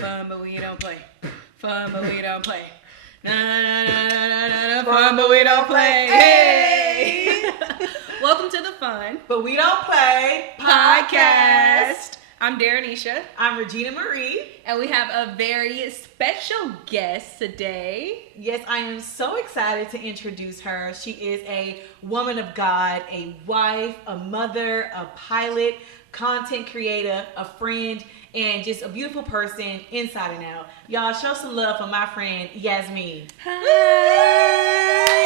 Fun, but we don't play. Fun, but we don't play. Na na na na na na na. Fun, but we don't play. Hey! Welcome to the Fun, But We Don't Play podcast. I'm Daranesha. I'm Regina Marie. And we have a very special guest today. Yes, I am so excited to introduce her. She is a woman of God, a wife, a mother, a pilot, content creator, a friend, and just a beautiful person inside and out. Y'all show some love for my friend Yasmin. Hi.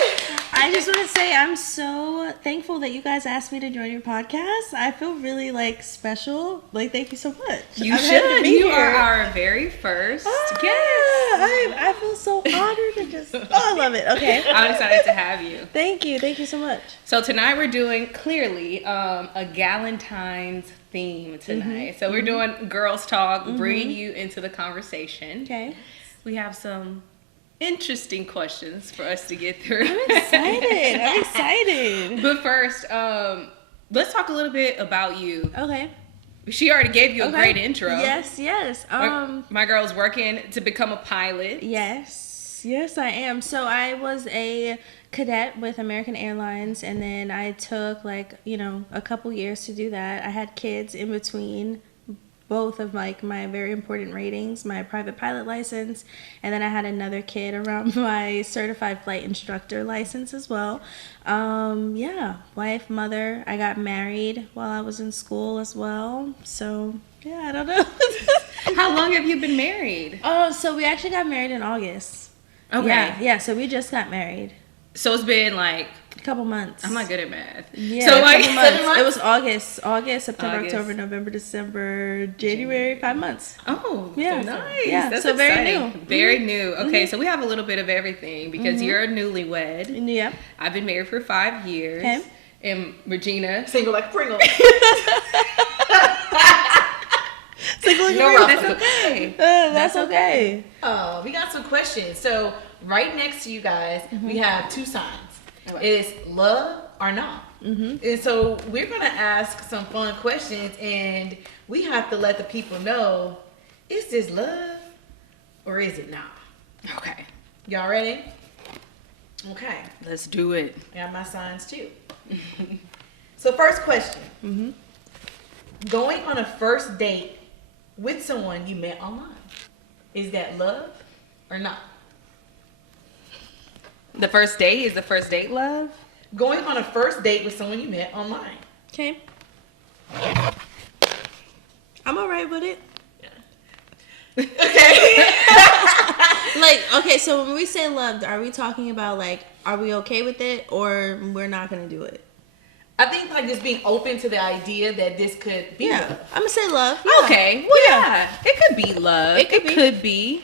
I just want to say I'm so thankful that you guys asked me to join your podcast. I feel really special. Thank you so much. You I'm happy to should. be You here. are our very first guest. I feel so honored and just I love it. Okay. I'm excited to have you. Thank you so much. So tonight we're doing clearly a Galentine's theme tonight. So we're doing girls talk, bring you into the conversation. Okay. We have some interesting questions for us to get through. I'm excited. But first, let's talk a little bit about you. Okay. She already gave you a Okay. great intro. Yes. My girl's working to become a pilot. Yes, I am. So I was a cadet with American Airlines, and then I took a couple years to do that. I had kids in between both of my very important ratings, my private pilot license, and then I had another kid around my certified flight instructor license as well. Wife, mother. I got married while I was in school as well. So yeah, I don't know. How long have you been married? Oh, so we actually got married in August. Okay. Yeah, so we just got married. So it's been A couple months. I'm not good at math. Yeah, So a couple months. 7 months? It was August, September, August. October, November, December, January, 5 months. Oh, Yeah. nice. Yeah, That's so very exciting. new. Very new. Okay, so we have a little bit of everything because you're a newlywed. Yeah. I've been married for 5 years. Okay. And Regina. Single like Pringle. Single No, agreement. That's okay. That's okay. We got some questions. So right next to you guys, we have two signs. Okay. It's love or not. And so we're going to ask some fun questions, and we have to let the people know, is this love or is it not? Okay. Y'all ready? Okay. Let's do it. I got my signs too. So first question. Going on a first date with someone you met online, is that love or not? The first date is the first date love? Going on a first date with someone you met online. Okay. I'm all right with it. Okay. Okay, so when we say love, are we talking about are we okay with it or we're not going to do it? I think just being open to the idea that this could be love. I'm going to say love. Yeah. Okay. Well, yeah. It could be love. It could be.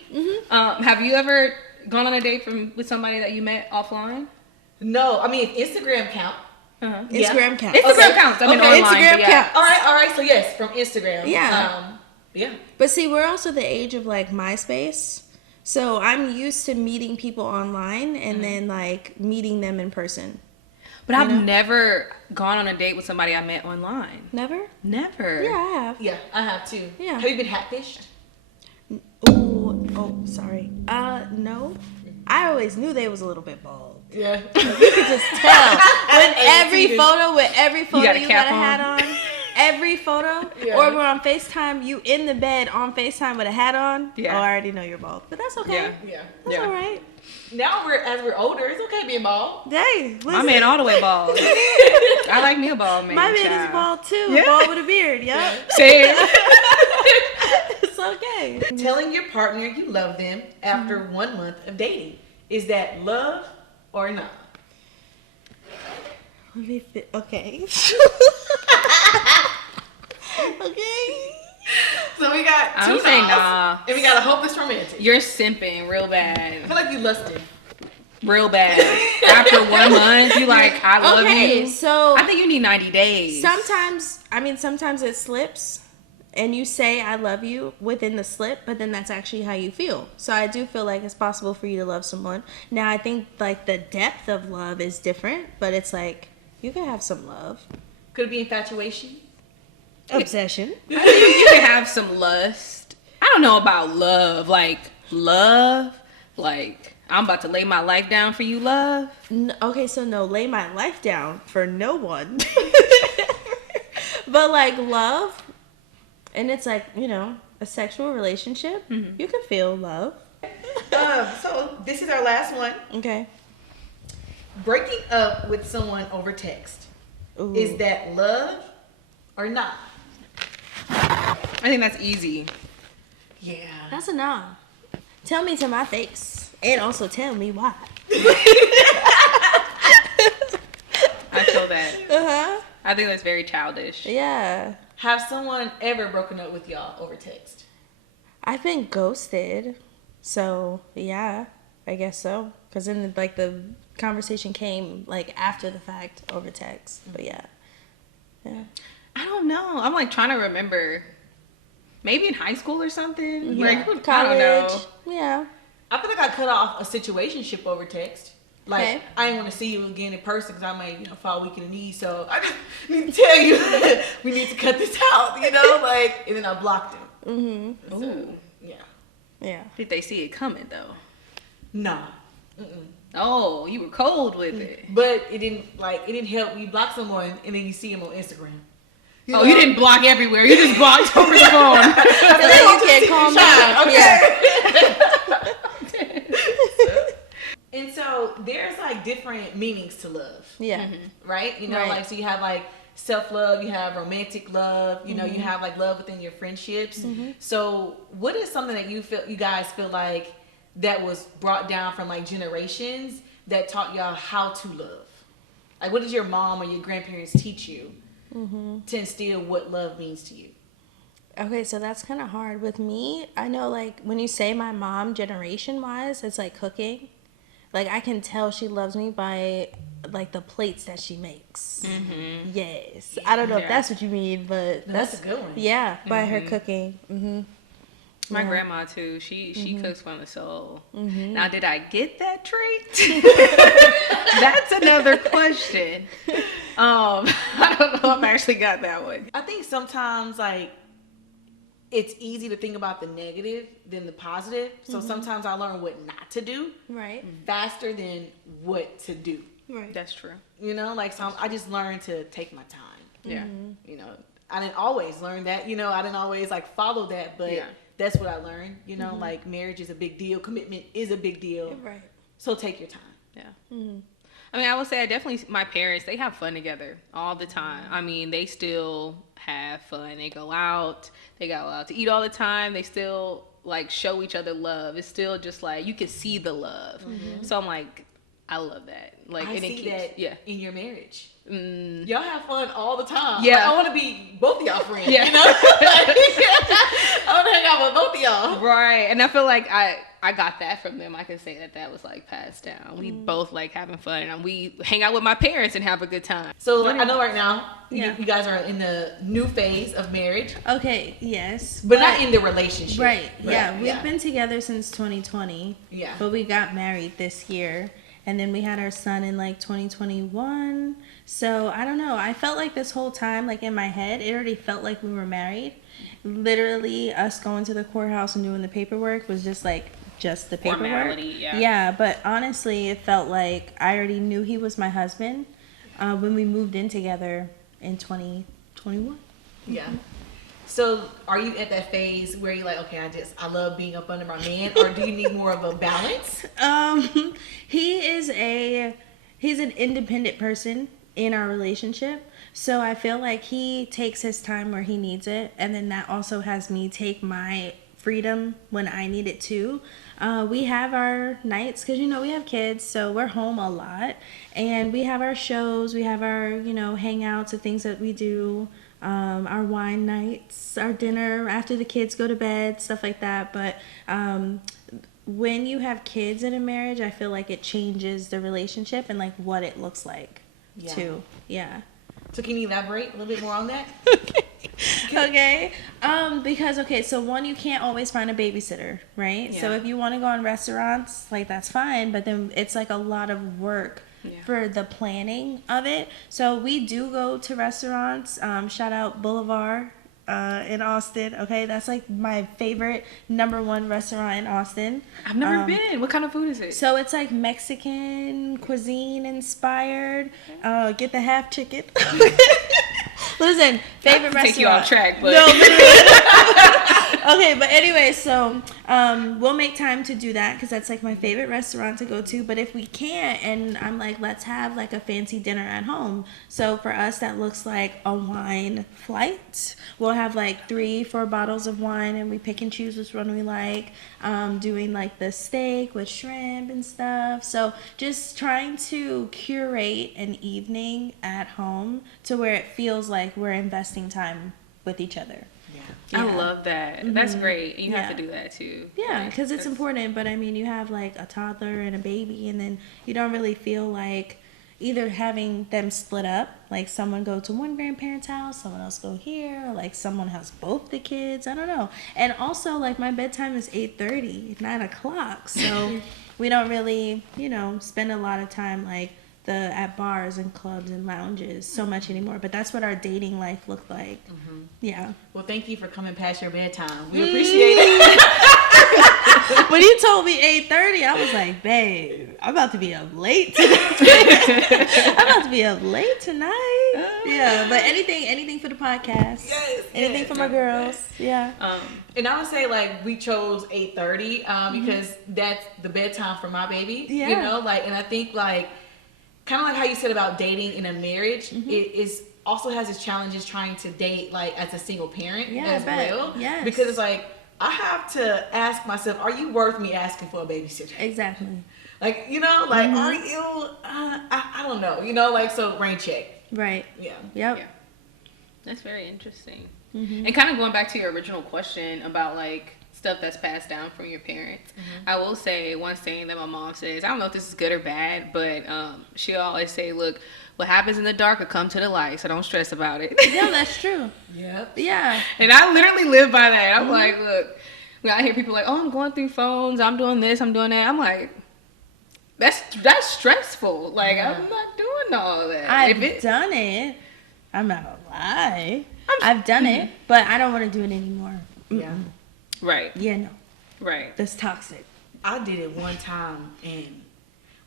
Have you ever gone on a date with somebody that you met offline? No, I mean, if Instagram count. Instagram counts. Instagram counts. I mean, Okay. online. Instagram but yeah. counts. All right. So yes, from Instagram. Yeah. Yeah. But see, we're also the age of MySpace. So I'm used to meeting people online and then meeting them in person. But I've never gone on a date with somebody I met online. Never? Never. Yeah, I have. Yeah, I have too. Yeah. Have you been catfished? Oh, sorry. No. I always knew they was a little bit bald. Yeah. You could just tell with every cheated. photo You got a you cap got a hat on. on. Every photo, Yeah. or we're on FaceTime, you in the bed on FaceTime with a hat on. Yeah. Oh, I already know you're bald, but that's okay. Yeah. Yeah. That's Yeah. all right. Now as we're older, it's okay being bald. Hey, listen, My man all the way bald. I like me a bald man. my man child. is bald too. Yeah. Bald with a beard. Yep. Say it. It's okay. Telling your partner you love them after 1 month of dating, is that love or not? Let me fit. Okay. Okay. So we got I'm two saying nods, nah. and we gotta hope it's romantic. You're simping real I bad. feel like you lusted. Real bad. After 1 month, you like, I love Okay, you. so I think you need 90 days. sometimes it slips and you say I love you within the slip, but then that's actually how you feel. So I do feel like it's possible for you to love someone. Now I think the depth of love is different, but it's you can have some love. Could it be infatuation? Obsession. I think you can have some lust. I don't know about love. Like, love. Like, I'm about to lay my life down for you, love. Okay, so no, lay my life down for no one. But like love, and it's like, you know, a sexual relationship, you can feel love. So this is our last one. Okay. Breaking up with someone over text. Ooh. Is that love or not? I think that's easy. Yeah. That's a nah. Tell me to my face. And also tell me why. I feel that. Uh-huh. I think that's very childish. Yeah. Have someone ever broken up with y'all over text? I've been ghosted. So, yeah, I guess so. Because then, like, the conversation came, like, after the fact over text. But, yeah. Yeah. I don't know. I'm like trying to remember. Maybe in high school or something. Yeah. Like, I College. don't know. Yeah. I feel like I cut off a situationship over text. Like, Okay. I ain't want to see you again in person because I might, fall weak in the knee. So I just need to tell you, we need to cut this out, like, and then I blocked him. Mm-hmm. So, Ooh. yeah. Yeah. Did they see it coming, though? Nah. Mm-mm. Oh, you were cold with it. But it didn't help. You block someone and then you see him on Instagram. Oh, you didn't block everywhere. You just blocked over the phone. So then you can't call me. Okay. And so there's like different meanings to love. Yeah. Right? Right. Like, so you have like self-love, you have romantic love, you have like love within your friendships. So what is something that you guys feel like that was brought down from like generations that taught y'all how to love? Like, what did your mom or your grandparents teach you to instill what love means to you? Okay, so that's kind of hard. With me, I know, like, when you say my mom, generation-wise, it's like cooking. Like, I can tell she loves me by, like, the plates that she makes. Mm-hmm. Yes. I don't know if that's what you mean, but That's a good one. Yeah, by her cooking. Mm-hmm. My grandma, too. She cooks from the soul. Now, did I get that trait? That's another question. I don't know if I actually got that one. I think sometimes, like, it's easy to think about the negative than the positive. So sometimes I learn what not to do Right. faster than what to do. Right. That's true. Like, so I just learned to take my time. Yeah. I didn't always learn that. I didn't always, like, follow that, but that's what I learned. Like, marriage is a big deal. Commitment is a big deal. Right. So take your time. Yeah. I mean, I would say my parents, they have fun together all the time. I mean, they still have fun. They go out to eat all the time. They still like show each other love. It's still just like, you can see the love. So I'm like, I love that. Like, I and it see keeps, that in your marriage. Mm, Y'all have fun all the time. Yeah. Like, I want to be both of y'all friends. Yeah. I want to hang out with both of y'all. right. And I feel like I got that from them. I can say that was like passed down. We both like having fun, and we hang out with my parents and have a good time. So, like, I know right now Yeah. you guys are in the new phase of marriage, Okay, yes. but not in the relationship. Right. Yeah, we've yeah. been together since 2020. Yeah. But we got married this year. And then we had our son in like 2021. So I don't know. I felt like this whole time, like in my head, it already felt like we were married. Literally, us going to the courthouse and doing the paperwork was just the paperwork. Formality, yeah. Yeah, but honestly, it felt like I already knew he was my husband when we moved in together in 2021. Yeah. So, are you at that phase where you're like, okay, I love being up under my man, or do you need more of a balance? He's an independent person in our relationship. So I feel like he takes his time where he needs it. And then that also has me take my freedom when I need it too. We have our nights because, we have kids. So we're home a lot. And we have our shows. We have our, hangouts and things that we do. Our wine nights, our dinner after the kids go to bed, stuff like that. But when you have kids in a marriage, I feel like it changes the relationship and like what it looks like too. Yeah. So can you elaborate a little bit more on that? Okay. Because so one, you can't always find a babysitter, right? Yeah. So if you want to go on restaurants, like that's fine, but then it's like a lot of work for the planning of it. So we do go to restaurants. Shout out Boulevard in Austin. Okay, that's like my favorite #1 restaurant in Austin. I've never been. What kind of food is it? So it's like Mexican cuisine inspired. Get the half chicken. Listen, favorite restaurant. Take you off track, but no, literally. Okay, but anyway, so we'll make time to do that because that's like my favorite restaurant to go to. But if we can't, and I'm like, let's have like a fancy dinner at home. So for us, that looks like a wine flight. We'll have like 3-4 bottles of wine, and we pick and choose which one we like. Doing like the steak with shrimp and stuff. So just trying to curate an evening at home to where it feels like we're investing time with each other. I love that. That's great. You have to do that too. Yeah, because it's important. But I mean, you have like a toddler and a baby, and then you don't really feel like either having them split up, like someone go to one grandparent's house, someone else go here, or like someone has both the kids. I don't know. And also, like my bedtime is 8:30, 9 o'clock, so we don't really, spend a lot of time like at bars and clubs and lounges so much anymore. But that's what our dating life looked like. Mm-hmm. Yeah. Well, thank you for coming past your bedtime. We appreciate it. When you told me 8:30, I was like, babe, I'm about to be up late tonight. Yeah, but anything for the podcast. Yes. Anything for my girls. Yeah. And I would say like we chose 8:30 because that's the bedtime for my baby. Yeah. And I think like kind of like how you said about dating in a marriage, it is also has its challenges trying to date like as a single parent as well. Yes. Because it's like I have to ask myself, are you worth me asking for a babysitter? Exactly. Like, are you, I don't know, so rain check. Right. Yeah. Yep. Yeah. That's very interesting. And kind of going back to your original question about like stuff that's passed down from your parents. I will say one saying that my mom says, I don't know if this is good or bad, but she'll always say, look, what happens in the dark will come to the light, so don't stress about it. Yeah, that's true. Yep. Yeah. And I literally live by that. I'm like, look, when I hear people like, oh, I'm going through phones, I'm doing this, I'm doing that, I'm like, that's stressful. Like, I'm not doing all that. I've done it. I'm not gonna lie. I've done it, but I don't want to do it anymore. Yeah. Right. Yeah, no. Right. That's toxic. I did it one time, and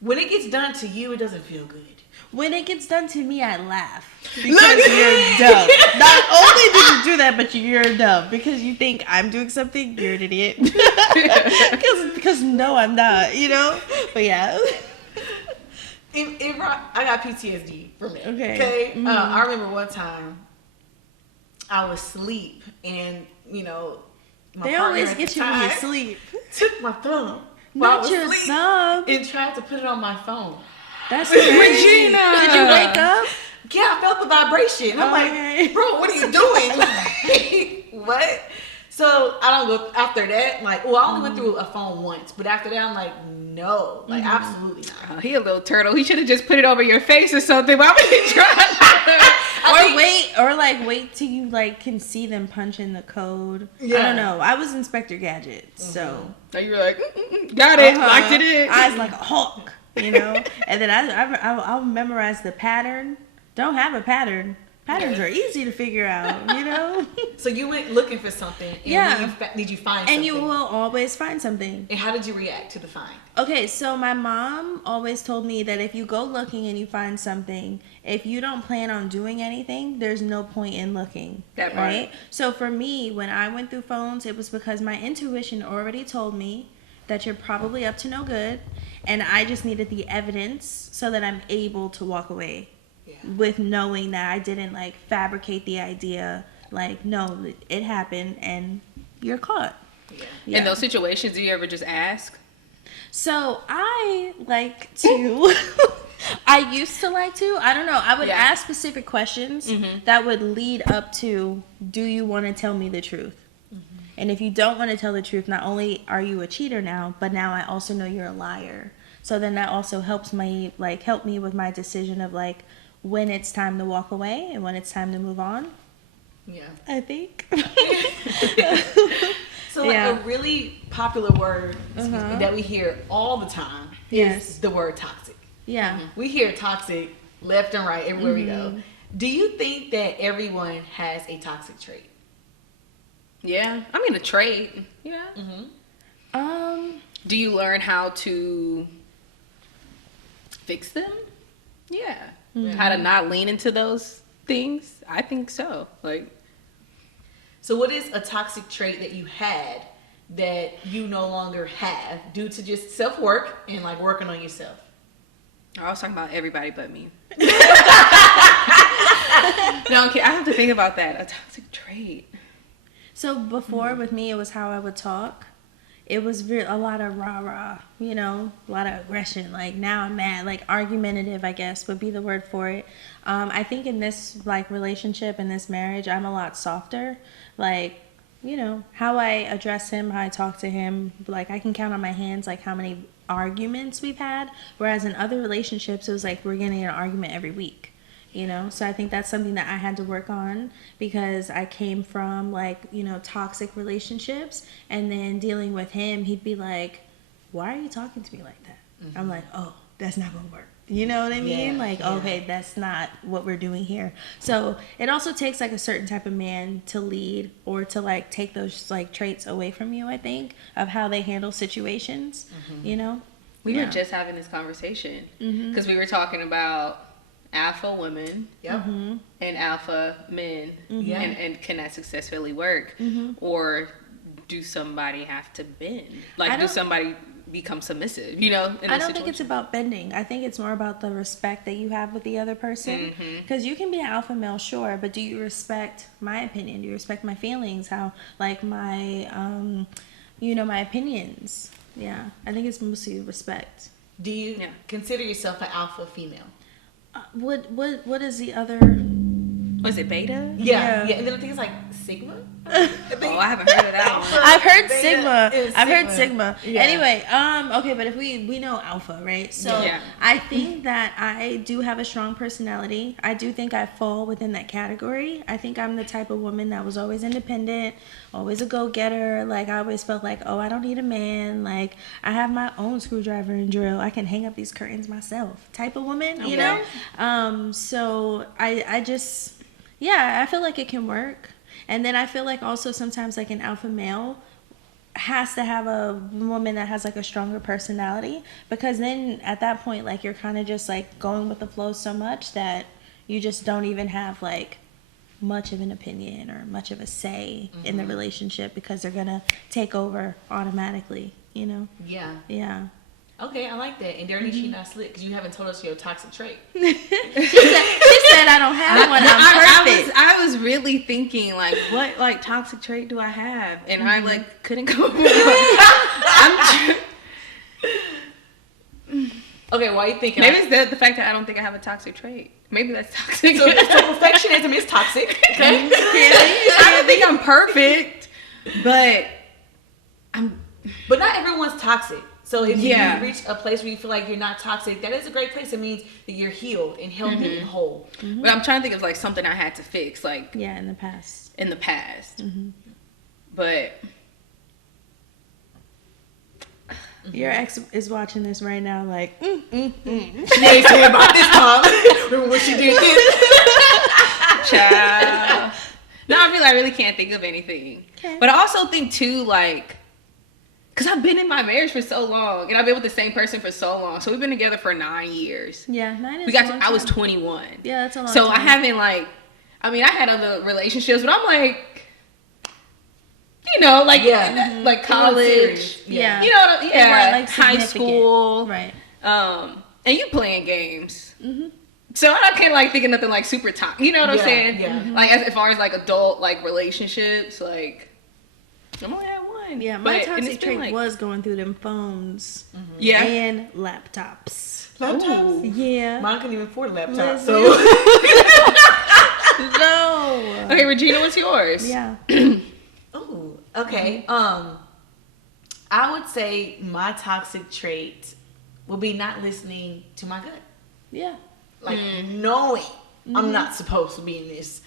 when it gets done to you, it doesn't feel good. When it gets done to me, I laugh. Because you're dumb. Not only did you do that, but you're dumb. Because you think I'm doing something, you're an idiot. Because no, I'm not, But yeah. I got PTSD from it. Okay. Mm-hmm. I remember one time I was asleep, and, they always get you when you sleep. Took my thumb Not your thumb. and tried to put it on my phone. That's crazy. Regina. Did you wake up? Yeah, I felt the vibration. I'm like, bro, what are you doing? Like, what? So I don't go after that. Like, well, I only went through a phone once, but after that, I'm like, no, like, absolutely not. Oh, he a little turtle. He should have just put it over your face or something. Why would he try? Wait till you can see them punch in the code. Yeah. I don't know. I was Inspector Gadget, so You were like, got it, locked it in. Eyes like a hawk, and then I'll memorize the pattern. Don't have a pattern. Patterns are easy to figure out, So you went looking for something. And did you find something? And you will always find something. And how did you react to the find? Okay, so my mom always told me that if you go looking and you find something, if you don't plan on doing anything, there's no point in looking. That right? So for me, when I went through phones, it was because my intuition already told me that you're probably up to no good, and I just needed the evidence so that I'm able to walk away. With knowing that I didn't fabricate the idea, no, it happened and you're caught. Yeah. In those situations, do you ever just ask? So I like to, I used to like to, I don't know, I would ask specific questions that would lead up to, do you want to tell me the truth? And if you don't want to tell the truth, not only are you a cheater now, but now I also know you're a liar. So then that also helps me, help me with my decision of when it's time to walk away and when it's time to move on. Yeah. I think. So a really popular word that we hear all the time is the word toxic. Yeah. We hear toxic left and right everywhere we go. Do you think that everyone has a toxic trait? Yeah. I mean, a trait. Yeah. Do you learn how to fix them? Yeah. How to not lean into those things? I think so. Like, So what is a toxic trait that you had that you no longer have due to just self-work and like working on yourself? I was talking about everybody but me. No, okay, I have to think about that. A toxic trait. So before with me, it was how I would talk. It was a lot of rah-rah, you know, a lot of aggression. Like, now I'm mad. Like, argumentative, I guess, would be the word for it. I think in this, like, relationship, in this marriage, I'm a lot softer. Like, you know, how I address him, how I talk to him. Like, I can count on my hands, like, how many arguments we've had. Whereas in other relationships, it was like we're getting an argument every week. You know, so I think that's something that I had to work on because I came from, like, you know, toxic relationships, and then dealing with him, he'd be like, why are you talking to me like that? I'm like, oh, that's not gonna work. You know what I mean? Okay, that's not what we're doing here. So it also takes like a certain type of man to lead or to like take those like traits away from you, I think, of how they handle situations, you know? We were just having this conversation because we were talking about alpha women and alpha men and can that successfully work, or do somebody have to bend, like do somebody become submissive, you know? I don't think it's about bending. I think it's more about the respect that you have with the other person, because you can be an alpha male, sure, but do you respect my opinion? Do you respect my feelings, how like my you know, my opinions? Yeah, I think it's mostly respect. Do you consider yourself an alpha female? What is the other? Was it beta? Yeah. And then I think it's like sigma. Oh, I haven't heard of that one. I've heard sigma. I've heard Sigma. sigma. Yeah. Anyway, okay, but if we know alpha, right? So I think that I do have a strong personality. I do think I fall within that category. I think I'm the type of woman that was always independent, always a go-getter. Like, I always felt like, oh, I don't need a man. Like, I have my own screwdriver and drill. I can hang up these curtains myself. Type of woman, you know? So I just, I feel like it can work. And then I feel like also sometimes like an alpha male has to have a woman that has like a stronger personality, because then at that point, like, you're kind of just like going with the flow so much that you just don't even have like much of an opinion or much of a say in the relationship, because they're gonna take over automatically, you know? Yeah. Okay, I like that. And Daranesha, she not slick because you haven't told us your toxic trait. She said I don't have one. I'm perfect. I was really thinking like, what like toxic trait do I have? And I like couldn't come up with one. Okay, why are you thinking? Maybe it's the fact that I don't think I have a toxic trait. Maybe that's toxic. So perfectionism is toxic. Okay. I don't think I'm perfect, but But not everyone's toxic. So if you reach a place where you feel like you're not toxic, that is a great place. It means that you're healed and healthy and whole. But I'm trying to think of like something I had to fix, like in the past. But your ex is watching this right now, like, She ain't saying about this time. Remember when she did this? child. No, I really can't think of anything. Okay. But I also think too, like, because I've been in my marriage for so long, and I've been with the same person for so long. So we've been together for 9 years. Yeah, 9 is I was 21. Yeah, that's a long time. So I haven't like, I mean, I had other relationships, but I'm like, you know, like like college. Yeah. You know, like high school. Right. And you playing games. So I can't like think of nothing like super top. You know what I'm saying? Yeah. Like as far as like adult like relationships, like I'm only at one. Yeah, my toxic trait was going through them phones. Yeah. And laptops. Laptops? Ooh. Yeah. Mine couldn't even afford laptops. So. No. Okay, Regina, what's yours? Yeah. Oh, okay. I would say my toxic trait would be not listening to my gut. Yeah. Like knowing I'm not supposed to be in this.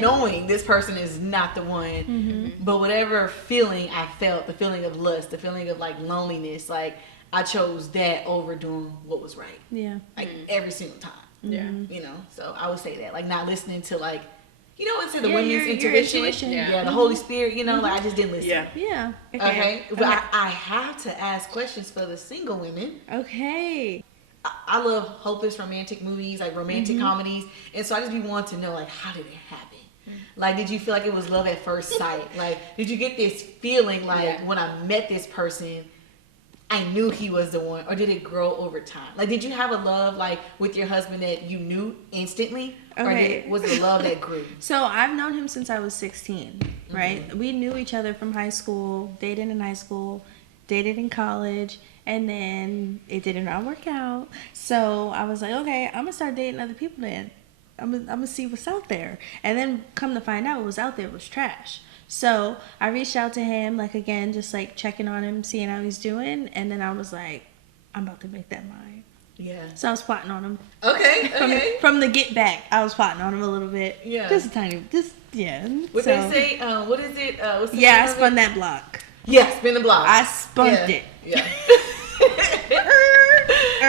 Knowing this person is not the one. But whatever feeling I felt, the feeling of lust, the feeling of like loneliness, like I chose that over doing what was right. Yeah. Like every single time. Yeah. You know, so I would say that. Like not listening to like You know, into the Yeah, women's your intuition. Yeah. The Holy Spirit, you know, like I just didn't listen. Yeah. Okay. But I have to ask questions for the single women. Okay. I love hopeless romantic movies, like romantic comedies. And so I just be wanting to know, like, how did it happen? Like, did you feel like it was love at first sight? Like, did you get this feeling like when I met this person, I knew he was the one? Or did it grow over time? Like, did you have a love, like, with your husband that you knew instantly? Okay. Or was it a love that grew? So I've known him since I was 16, right? We knew each other from high school, dated in high school, dated in college, and then it didn't all work out. So I was like, okay, I'm going to start dating other people then. I'm gonna see what's out there. And then come to find out what was out there was trash. So I reached out to him, like, again, just like checking on him, seeing how he's doing. And then I was like, I'm about to make that mine. Yeah. So I was plotting on him. Okay. From the get back, I was plotting on him a little bit. Yeah. Just a tiny, yeah. What they say? What is it? What's the Yeah, name I of spun it? that block. Yeah, spin the block. I spunked it. Yeah.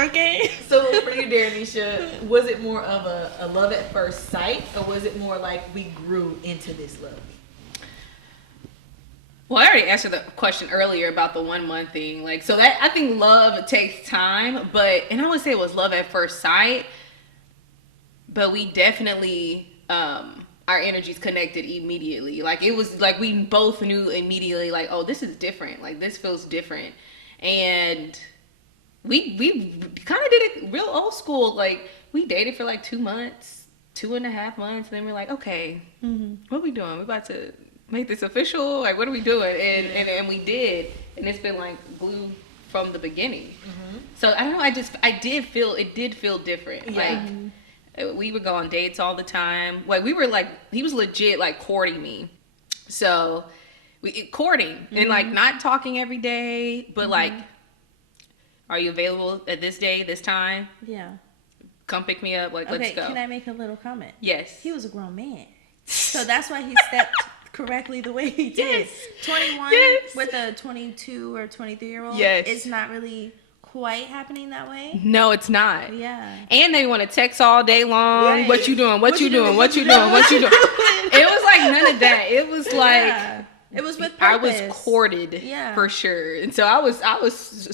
Okay. So for you, Daranesha, was it more of a love at first sight, or was it more like we grew into this love? Well, I already answered the question earlier about the 1 month thing. Like, so that, I think love takes time, and I would say it was love at first sight, but we definitely, our energies connected immediately. Like, it was like we both knew immediately, like, oh, this is different. Like, this feels different. And we kind of did it real old school. Like, we dated for like 2 months, 2.5 months, and then we're like, okay, what are we doing? We're about to make this official. Like, what are we doing? And we did, and it's been like glue from the beginning. So I don't know. It did feel different. Yeah. Like, we would go on dates all the time. Like, we were like, he was legit like courting me. So courting and like not talking every day, but like, are you available at this day, this time? Yeah. Come pick me up. Like, Okay, let's go. can I make a little comment? Yes. He was a grown man. So that's why he stepped correctly the way he did. Yes. 21 Yes. with a 22 or 23-year-old. Yes. It's not really quite happening that way. No, it's not. Yeah. And they want to text all day long. Right. What you doing? What you doing? What you doing? What you doing? It was like none of that. It was like, Yeah. It was with purpose. I was courted, for sure, and so I was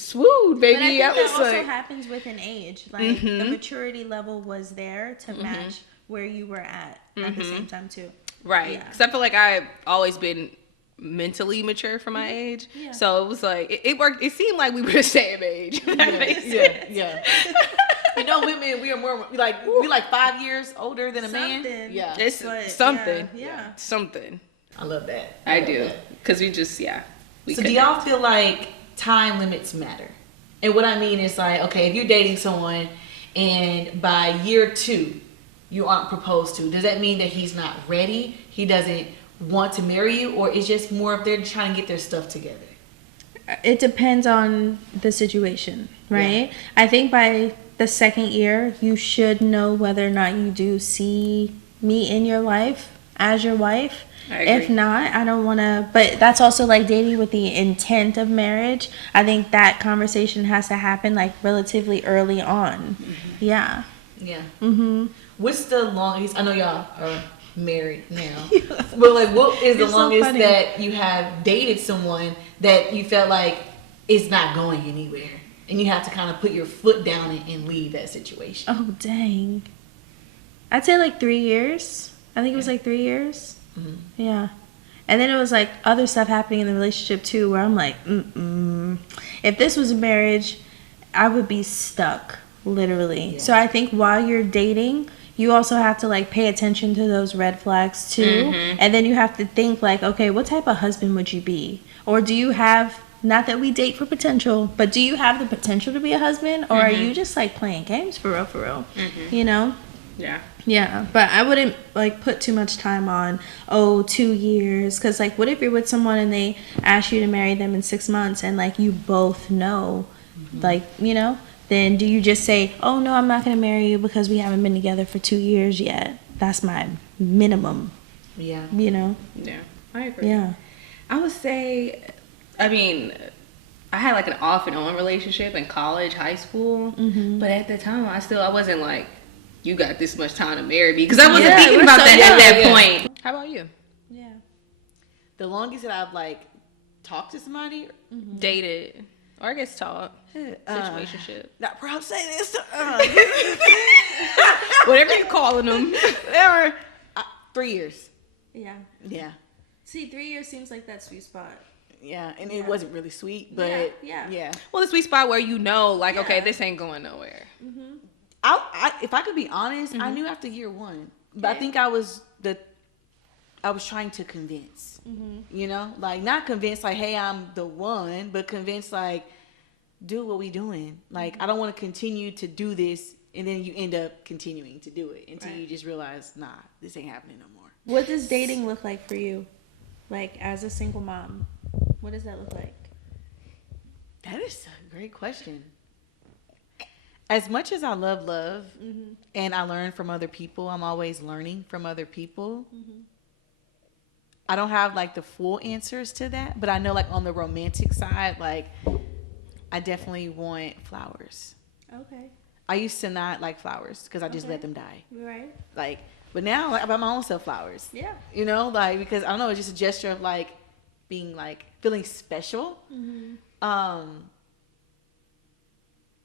swooned, baby. But I think I was that also like, happens with an age. Like the maturity level was there to match where you were at the same time too. right? Yeah. Because I feel like I've always been mentally mature for my age, Yeah. so it was like it worked. It seemed like we were the same age. If that makes sense. Yeah. You know, women, we are more we like 5 years older than a man. Something. Yeah. It's But, something, yeah. something. I love that. I love do, that. because we just we So do connect. y'all feel like time limits matter? And what I mean is like, okay, if you're dating someone and by year 2 you aren't proposed to, does that mean that he's not ready? He doesn't want to marry you, or it's just more of they're trying to get their stuff together? It depends on the situation, right? Yeah. I think by the second year, you should know whether or not you do see me in your life as your wife. I agree. If not, I don't want to. But that's also like dating with the intent of marriage. I think that conversation has to happen like relatively early on. Yeah. Yeah. Mm-hmm. What's the longest? I know y'all are married now, but like, what is the You're so longest funny. that you have dated someone that you felt like it's not going anywhere, and you have to kind of put your foot down and leave that situation? Oh, dang. I'd say like 3 years. I think it was like 3 years. Yeah. And then it was like other stuff happening in the relationship too, where I'm like, if this was a marriage, I would be stuck, literally. Yeah. So I think while you're dating, you also have to like pay attention to those red flags too. And then you have to think like, okay, what type of husband would you be? Or do you have, not that we date for potential, but do you have the potential to be a husband? Or are you just like playing games for real? You know? Yeah. Yeah, but I wouldn't like put too much time on 2 years, because like what if you're with someone and they ask you to marry them in 6 months and like you both know, like, you know, then do you just say, oh no, I'm not gonna marry you because we haven't been together for 2 years yet? That's my minimum. Yeah. You know? Yeah, I agree. Yeah. I would say, I mean, I had like an off and on relationship in college, high school, but at the time I wasn't like you got this much time to marry me. Because I wasn't Yeah, thinking we're about so that young. at that Yeah. point. How about you? Yeah. The longest that I've like talked to somebody, Dated. Or I guess talk. Situationship. not proud to say this. Whatever you're calling them. Whatever. 3 years. Yeah. Yeah. See, 3 years seems like that sweet spot. Yeah, and Yeah. it wasn't really sweet, but Yeah. Well, the sweet spot where you know, like, okay, Yeah. this ain't going nowhere. I if I could be honest, I knew after year one, but I Okay. think I was trying to convince, you know, like not convince like, hey, I'm the one, but convince like, do what we doing. Like, I don't want to continue to do this, and then you end up continuing to do it until you just realize, nah, this ain't happening no more. What does dating look like for you? Like, as a single mom, what does that look like? That is a great question. As much as I love and I learn from other people, I'm always learning from other people. I don't have like the full answers to that, but I know like on the romantic side, like I definitely want flowers. Okay. I used to not like flowers because I just Okay. let them die. Right. Like, but now like, I buy my own self flowers. Yeah. You know, like because I don't know, it's just a gesture of like being like feeling special.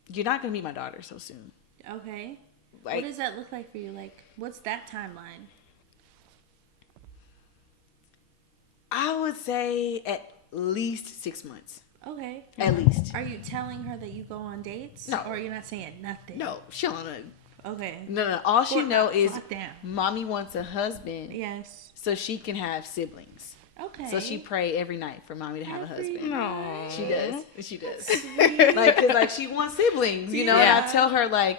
You're not gonna meet my daughter so soon. Okay. Like, What does that look like for you? Like, what's that timeline? I would say at least 6 months. Okay. At least. Are you telling her that you go on dates? No. Or you're not saying nothing? No, she don't know. Okay. No. All she know is Lock down. mommy wants a husband Yes. so she can have siblings. Okay. So she pray every night for mommy to have a husband. No. She does. She does. Like, cause like she wants siblings, you know. Yeah. And I tell her like,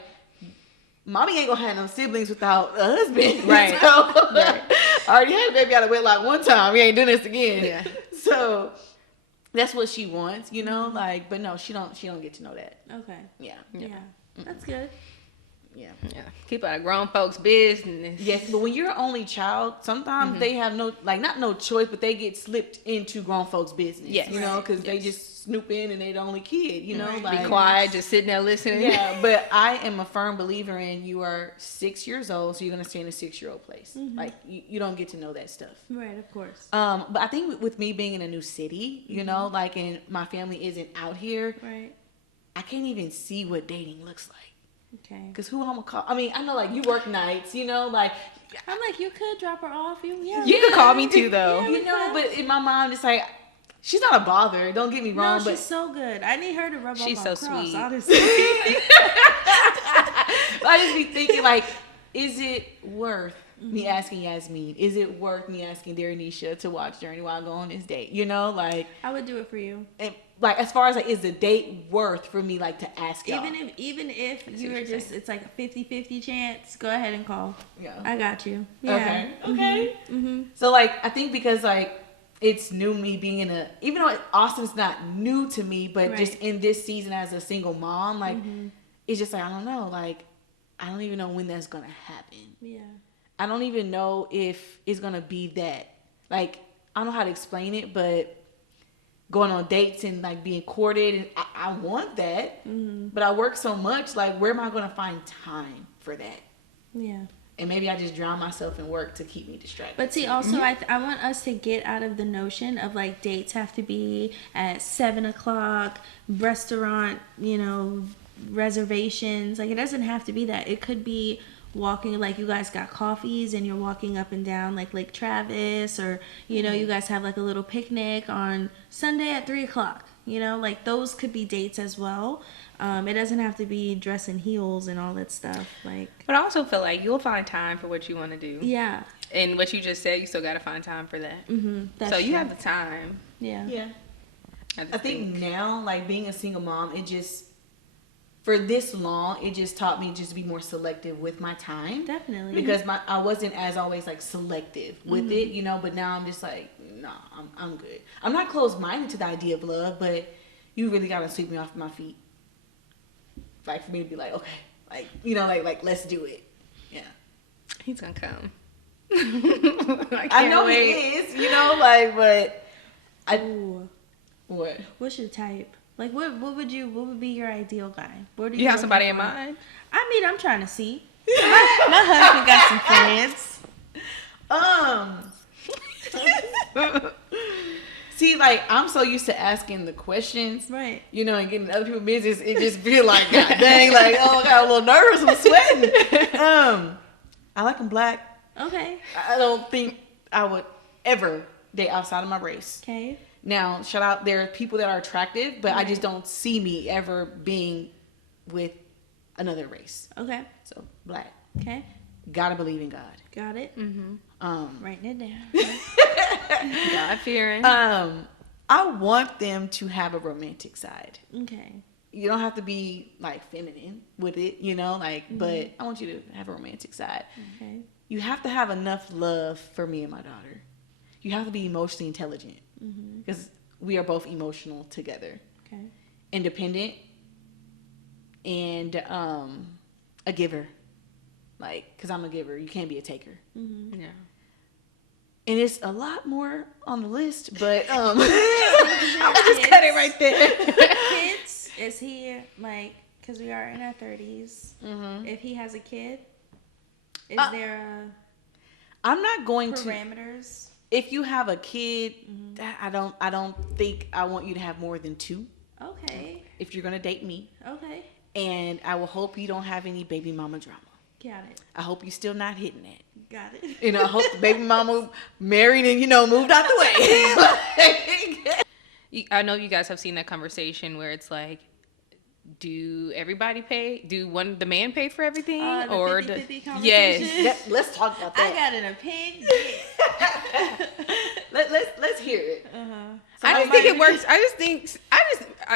mommy ain't gonna have no siblings without a husband. Right. So, I already had a baby out of wedlock one time. We ain't doing this again. Yeah. So that's what she wants, you know. Like, but no, she don't get to know that. Okay. Yeah. Yeah. That's good. Yeah. Yeah. Keep out of grown folks' business. Yes, but when you're an only child, sometimes they have not no choice, but they get slipped into grown folks' business. Yes. You know, because they Yes. just snoop in and they the only kid, you know. Right. Like, Be quiet, just sitting there listening. Yeah, but I am a firm believer in you are 6 years old, so you're going to stay in a 6-year-old place. Like, you don't get to know that stuff. Right, of course. But I think with me being in a new city, you know, like, and my family isn't out here, Right. I can't even see what dating looks like. Okay. Because who I'm going to call? I mean, I know, like, you work nights, you know, like, I'm like, you could drop her off. You You could call me too, though. Yeah. you know, but in my mind, it's like, she's not a bother. Don't get me No, wrong, she's but so good. I need her to rub She's off so on Cross, sweet. honestly. I just be thinking, like, is it worth me asking Yasmin? Is it worth me asking Daranesha to watch Journey while I go on this date? You know, like, I would do it for you. and like as far as like, is the date worth for me like to ask y'all? Even if you what were you're just, it's like a 50-50 chance, go ahead and call. Yeah. I got you. Yeah. Okay. Mm-hmm. So like, I think because like it's new me being in a, even though Austin's not new to me, but just Right. in this season as a single mom, like it's just like I don't know, like I don't even know when that's gonna happen. Yeah. I don't even know if it's gonna be that. Like I don't know how to explain it, but going on dates and like being courted, and I want that, but I work so much. Like, where am I gonna find time for that? Yeah. And maybe I just drown myself in work to keep me distracted. But see, also, I want us to get out of the notion of like dates have to be at 7:00, restaurant, reservations. Like, it doesn't have to be that. It could be walking, like you guys got coffees and you're walking up and down like Lake Travis, or you guys have like a little picnic on Sunday at 3:00. Like those could be dates as well. It doesn't have to be dress in heels and all that stuff. Like, But I also feel like you'll find time for what you want to do. yeah. And what you just said, you still got to find time for that. That's So you true. have the time. Yeah. yeah, just I think now, like being a single mom, it just for this long, it just taught me just to be more selective with my time. Definitely. Because I wasn't as always like selective with it, But now I'm just like, nah, I'm good. I'm not closed minded to the idea of love, but you really gotta sweep me off my feet. Like for me to be like, okay, like let's do it. Yeah, He's going to come. I know he is, but Ooh. what? What's your type? Like, what would be your ideal guy? Where do You have looking somebody in for? mind? I mean, I'm trying to see. My husband got some friends. See, like, I'm so used to asking the questions, Right. you know, and getting other people's business. It just feel like, God dang, like, oh, I got a little nervous. I'm sweating. I like them black. Okay. I don't think I would ever date outside of my race. Okay. Now, shout out, there are people that are attractive, but I Right. just don't see me ever being with another race. Okay. So, black. Okay. Gotta believe in God. Got it. Writing it down. God fearing. I want them to have a romantic side. Okay. You don't have to be like feminine with it, you know, like, but I want you to have a romantic side. Okay. You have to have enough love for me and my daughter. You have to be emotionally intelligent because we are both emotional together. Okay. Independent and a giver. Like, because I'm a giver. You can't be a taker. Yeah. And it's a lot more on the list, but I'm gonna just cut it right there. Kids, is he like, because we are in our 30s, if he has a kid, is there I'm not going parameters? If you have a kid, I don't think I want you to have more than 2. Okay. If you're gonna date me, Okay. and I will hope you don't have any baby mama drama. Got it. I hope you're still not hitting it. Got it. You know, I hope the baby mama married and, you know, moved out the way. I know you guys have seen that conversation where it's like, do everybody pay? Do the man pay for everything? The or 50-50 conversation? yes. Let's talk about I that. got an opinion. Let's hear it. I just think it works.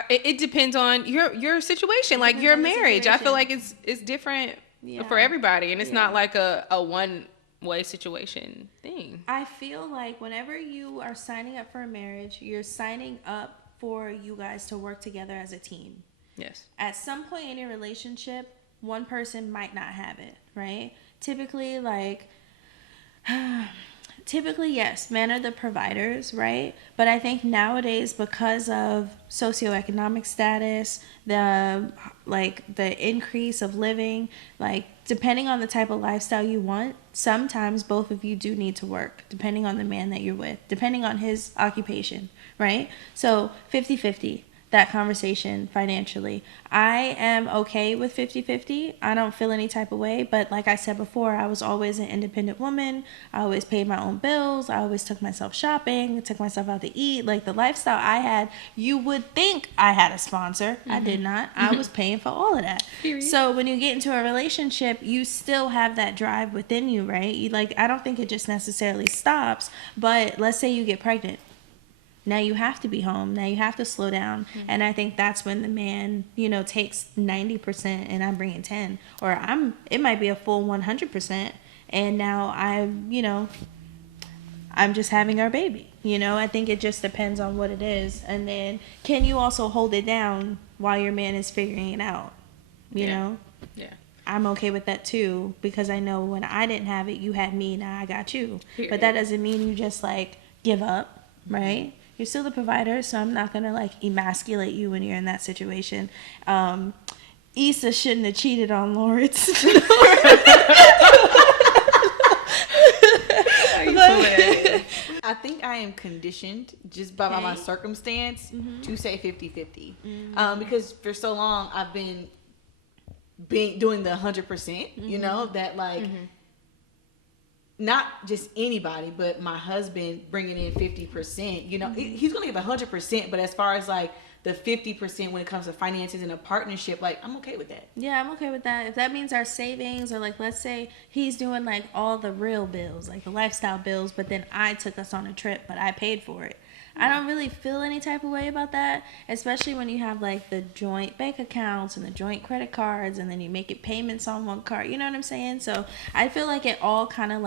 It depends on your situation, like your on the marriage. I feel situation. like it's different Yeah. for everybody, and it's Yeah. not like a one-way situation thing. I feel like whenever you are signing up for a marriage, you're signing up for you guys to work together as a team. Yes. At some point in your relationship, one person might not have it, right? Typically, yes, men are the providers, right? But I think nowadays, because of socioeconomic status, the increase of living, like depending on the type of lifestyle you want, sometimes both of you do need to work, depending on the man that you're with, depending on his occupation, right? So 50-50. That conversation financially. I am okay with 50-50. I don't feel any type of way, but like I said before, I was always an independent woman. I always paid my own bills. I always took myself shopping, took myself out to eat. Like the lifestyle I had, you would think I had a sponsor. I did not. I was paying for all of that. Period. So when you get into a relationship, you still have that drive within you, right? I don't think it just necessarily stops, but let's say you get pregnant. Now you have to be home. Now you have to slow down. And I think that's when the man, takes 90% and I'm bringing 10. Or it might be a full 100%. And now I'm just having our baby. I think it just depends on what it is. And then can you also hold it down while your man is figuring it out? You know? Yeah. I'm okay with that too, because I know when I didn't have it, you had me, now I got you. Period. But that doesn't mean you just give up, right? You're still the provider, so I'm not gonna emasculate you when you're in that situation. Issa shouldn't have cheated on Lawrence. I think I am conditioned just by my circumstance to say 50-50. Because for so long I've been doing the 100%, you know, that not just anybody, but my husband bringing in 50%, you know, he's going to give 100%, but as far as the 50% when it comes to finances and a partnership, I'm okay with that. Yeah, I'm okay with that. If that means our savings, or let's say he's doing all the real bills, the lifestyle bills, but then I took us on a trip, but I paid for it. I don't really feel any type of way about that, especially when you have the joint bank accounts and the joint credit cards, and then you make it payments on one card. You know what I'm saying? So I feel like it all kind of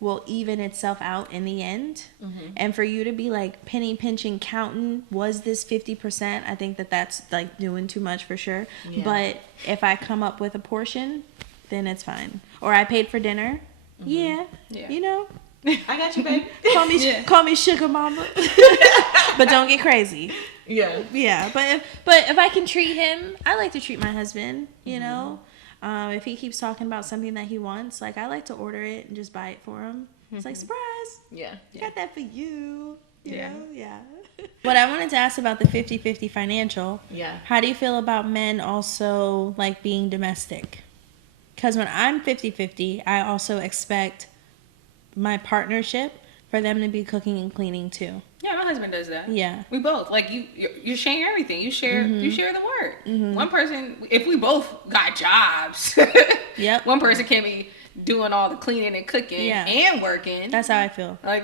will even itself out in the end. And for you to be penny pinching, counting, was this 50%? I think that's doing too much for sure. Yeah. But if I come up with a portion, then it's fine. Or I paid for dinner. Yeah. You know. I got you, baby. Call me sugar mama. But don't get crazy. Yeah. Yeah. But if I can treat him, I like to treat my husband, you know. If he keeps talking about something that he wants, like, I like to order it and just buy it for him. It's like, surprise. Yeah. Got that for you. You Yeah. know? Yeah. What I wanted to ask about the 50-50 financial. Yeah. How do you feel about men also, like, being domestic? Because when I'm 50-50, I also expect my partnership for them to be cooking and cleaning too. Yeah, my husband does that. Yeah. We both like you're sharing everything. You share the work. One person, if we both got jobs, Yep. one person can be doing all the cleaning and cooking and working. That's how I feel. Like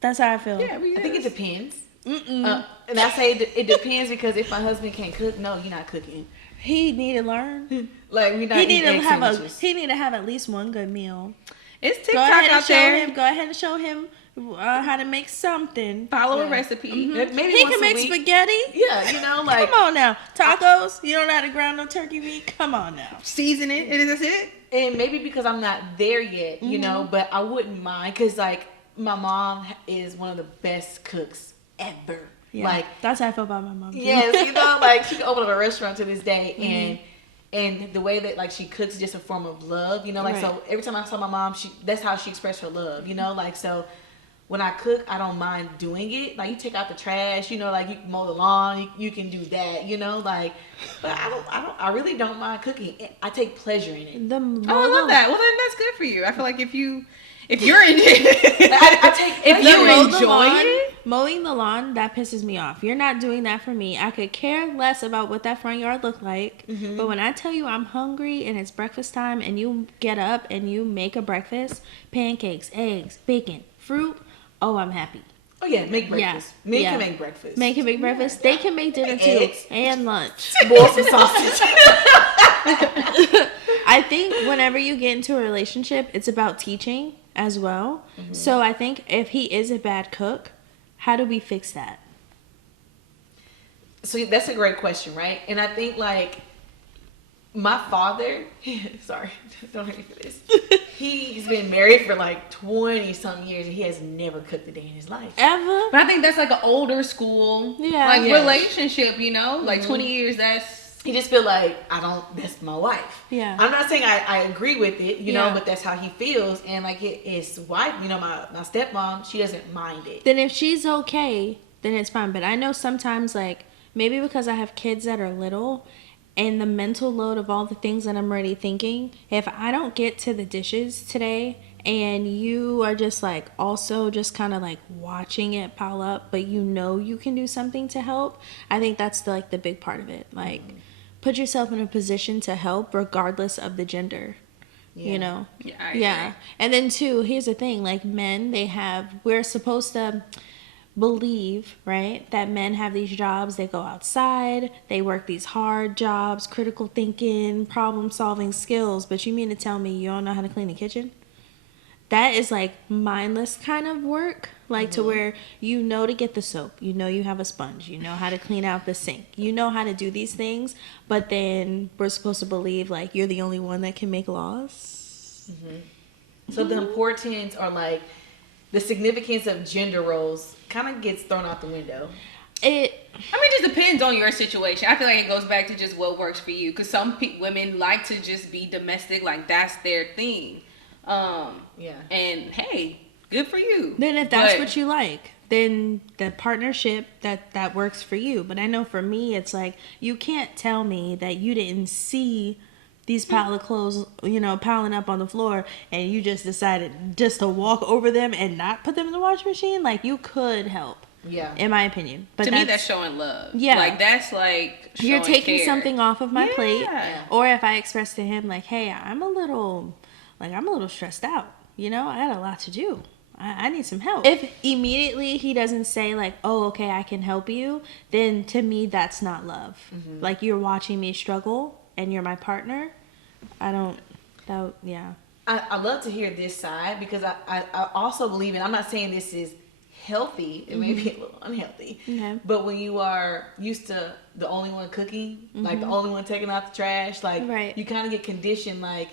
That's how I feel. Yeah, I think it depends. And I say it depends because if my husband can't cook, no, you're not cooking. He need to learn. Like we not. He need to have at least one good meal. It's TikTok out there. Go ahead and show him how to make something. Follow a recipe. Maybe He once can a make week. spaghetti. Yeah, you know, like Come on now, tacos. You don't know how to ground no turkey meat. Come on now. Season it, and that's it. and maybe because I'm not there yet, you know, but I wouldn't mind because like my mom is one of the best cooks ever. Yeah, like that's how I feel about my mom too. yes, you know, like she can open up a restaurant to this day, and the way that like she cooks is just a form of love, you know. Like so, every time I saw my mom, that's how she expressed her love, you know. Like so, when I cook, I don't mind doing it. Like you take out the trash, you know, like you can mow the lawn, you can do that, you know. Like, but I really don't mind cooking. I take pleasure in it. I love that. Well, then that's good for you. I feel like if you're in it, I take if you Mow the enjoy lawn, it. mowing the lawn, that pisses me off. You're not doing that for me. I could care less about what that front yard looked like. But when I tell you I'm hungry and it's breakfast time and you get up and you make a breakfast, pancakes, eggs, bacon, fruit, oh, I'm happy. Oh yeah, make breakfast. Yeah. Men can make breakfast. Men can make breakfast. They can make dinner too. Eggs. And lunch. Boil some sausage. I think whenever you get into a relationship, it's about teaching as well. So I think if he is a bad cook, how do we fix that? So that's a great question, right? And I think like my father, sorry, don't hate me for this. He's been married for like 20 some years and he has never cooked a day in his life. Ever? But I think that's like an older school, relationship. You know, like 20 years. He just feel like that's my wife. Yeah. I'm not saying I agree with it, you know, but that's how he feels. And like his wife, you know, my stepmom, she doesn't mind it. Then if she's okay, then it's fine. But I know sometimes, like, maybe because I have kids that are little and the mental load of all the things that I'm already thinking, if I don't get to the dishes today and you are just like also just kind of like watching it pile up, but you know you can do something to help, I think that's the big part of it. Like, put yourself in a position to help regardless of the gender. You know? Yeah, I agree. And then too, here's the thing, like men, we're supposed to believe, right, that men have these jobs, they go outside, they work these hard jobs, critical thinking, problem solving skills, but you mean to tell me you don't know how to clean the kitchen? That is like mindless kind of work, like to where you know to get the soap, you know you have a sponge, you know how to clean out the sink, you know how to do these things, but then we're supposed to believe like you're the only one that can make laws. So the importance or like the significance of gender roles kind of gets thrown out the window. It just depends on your situation. I feel like it goes back to just what works for you, because some women like to just be domestic, like that's their thing. And hey, good for you. Then if that's what you like, then the partnership that works for you. But I know for me, it's like, you can't tell me that you didn't see these pile of clothes, you know, piling up on the floor, and you just decided just to walk over them and not put them in the washing machine. Like, you could help. Yeah. In my opinion. But to me, that's showing love. Yeah. Like, that's like showing you're taking care. something off of my plate. Or if I express to him, like, hey, I'm a little stressed out. You know, I got a lot to do. I need some help. If immediately he doesn't say like, oh, okay, I can help you, then to me, that's not love. Like, you're watching me struggle and you're my partner. I love to hear this side because I also believe in, I'm not saying this is healthy, it may be a little unhealthy, but when you are used to the only one cooking, like the only one taking out the trash, like you kind of get conditioned like,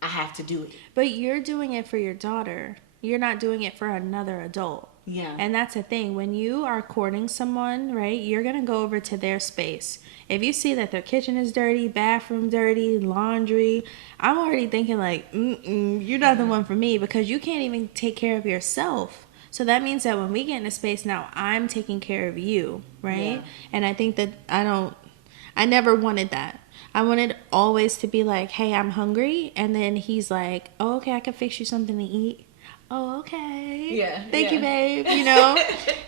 I have to do it. But you're doing it for your daughter. You're not doing it for another adult. Yeah. And that's the thing. When you are courting someone, right, you're going to go over to their space. If you see that their kitchen is dirty, bathroom dirty, laundry, I'm already thinking like, you're not the one for me, because you can't even take care of yourself. So that means that when we get in a space now, I'm taking care of you, right? Yeah. And I think that I never wanted that. I wanted always to be like, hey, I'm hungry. And then he's like, oh, okay, I can fix you something to eat. Oh, okay. Yeah. Thank you, babe. You know?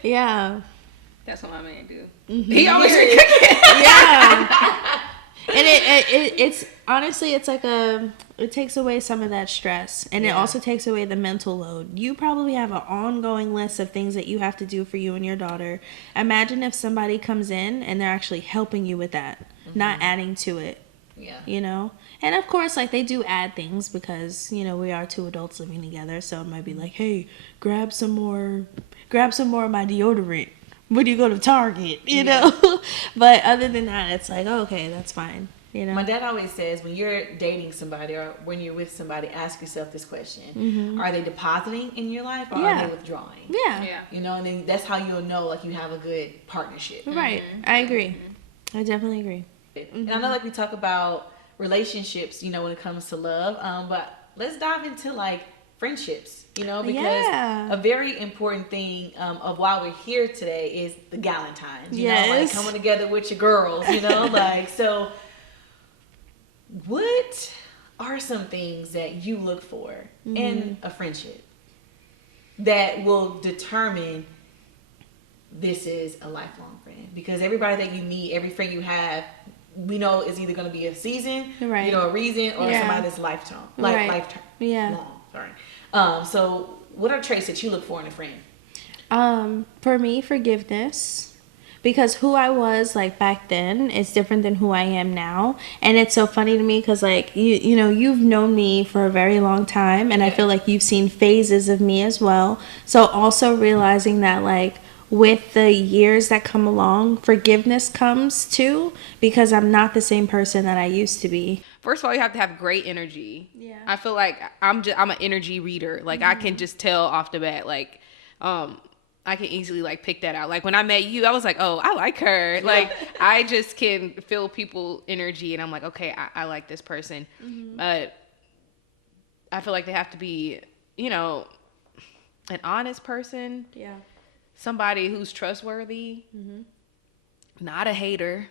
Yeah. That's what my man do. Mm-hmm. He always cooking. Yeah. And it's honestly, it's like it takes away some of that stress, and it also takes away the mental load. You probably have an ongoing list of things that you have to do for you and your daughter. Imagine if somebody comes in and they're actually helping you with that, not adding to it. Yeah. You know? And of course, like, they do add things because, you know, we are two adults living together, so it might be like, hey, grab some more of my deodorant when you go to Target, you know? But other than that, it's like, oh, okay, that's fine, you know? My dad always says, when you're dating somebody or when you're with somebody, ask yourself this question. Are they depositing in your life, or are they withdrawing? Yeah. You know, and then that's how you'll know, like, you have a good partnership. Right. I agree. I definitely agree. And I know, like, we talk about relationships, you know, when it comes to love, but let's dive into, like, friendships, you know, because a very important thing of why we're here today is the Galentines, you know, like coming together with your girls, you know, like, so what are some things that you look for in a friendship that will determine this is a lifelong friend? Because everybody that you meet, every friend you have, we know is either going to be a season, you know, a reason, or somebody that's lifetime, lifetime, long. Sorry. So what are traits that you look for in a friend? For me, forgiveness. Because who I was, like, back then is different than who I am now. And it's so funny to me because, like, you know, you've known me for a very long time. And I feel like you've seen phases of me as well. So also realizing that, like, with the years that come along, forgiveness comes too, because I'm not the same person that I used to be. First of all, you have to have great energy. Yeah. I feel like I'm an energy reader. Like, I can just tell off the bat. Like, I can easily, like, pick that out. Like, when I met you, I was like, oh, I like her. Like, I just can feel people energy, and I'm like, okay, I like this person. But I feel like they have to be, you know, an honest person. Yeah. Somebody who's trustworthy. Not a hater.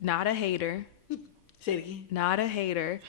Not a hater. Say it again. Not a hater.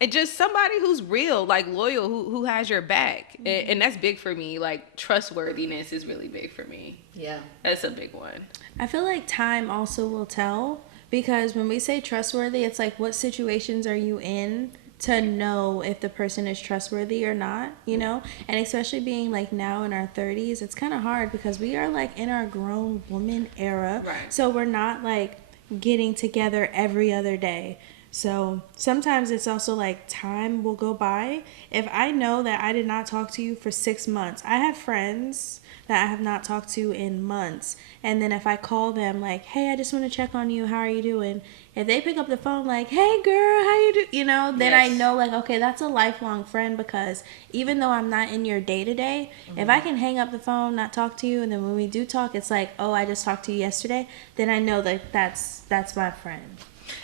And just somebody who's real, like, loyal, who has your back. And that's big for me. Like, trustworthiness is really big for me. Yeah. That's a big one. I feel like time also will tell, because when we say trustworthy, it's like, what situations are you in to know if the person is trustworthy or not, you know? And especially being, like, now in our 30s, it's kind of hard because we are, like, in our grown woman era. Right. So we're not, like, getting together every other day. So sometimes it's also like time will go by. If I know that I did not talk to you for 6 months, I have friends that I have not talked to in months. And then if I call them like, hey, I just want to check on you. How are you doing? If they pick up the phone like, hey, girl, how you do? You know, then I know, like, okay, that's a lifelong friend, because even though I'm not in your day-to-day, if I can hang up the phone, not talk to you, and then when we do talk, it's like, oh, I just talked to you yesterday, then I know that that's my friend.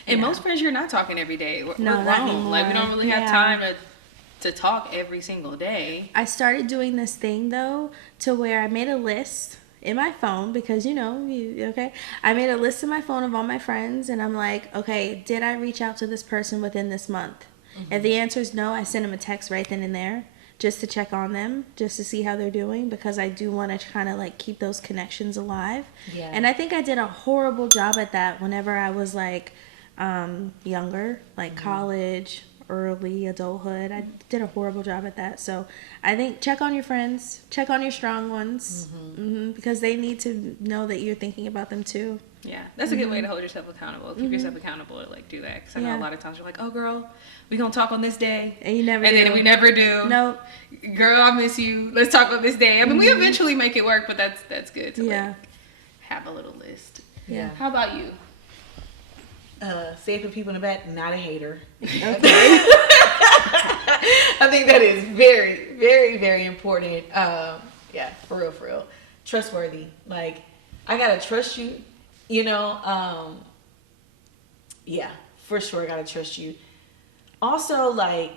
And most friends, you're not talking every day. We're not grown. anymore. Like, we don't really have time to talk every single day. I started doing this thing, though, to where I made a list in my phone, because, you know, I made a list in my phone of all my friends, and I'm like, okay, did I reach out to this person within this month? If the answer is no, I send them a text right then and there, just to check on them, just to see how they're doing, because I do want to kind of, like, keep those connections alive. Yeah. And I think I did a horrible job at that whenever I was, like, younger, like college, early adulthood. I did a horrible job at that. So I think check on your friends, check on your strong ones, because they need to know that you're thinking about them too. Yeah, that's a good way to hold yourself accountable. Keep yourself accountable to, like, do that. Because I know a lot of times you're like, oh, girl, we going to talk on this day. And you never do. And then we never do. Nope. Girl, I miss you. Let's talk on this day. I mean, we eventually make it work, but that's good to, like, have a little list. Yeah. How about you? Say it for people in the back, not a hater. Okay. I think that is very, very, very important. Yeah, for real, for real. Trustworthy. Like, I gotta trust you. You know, yeah, for sure, I gotta trust you. Also, like,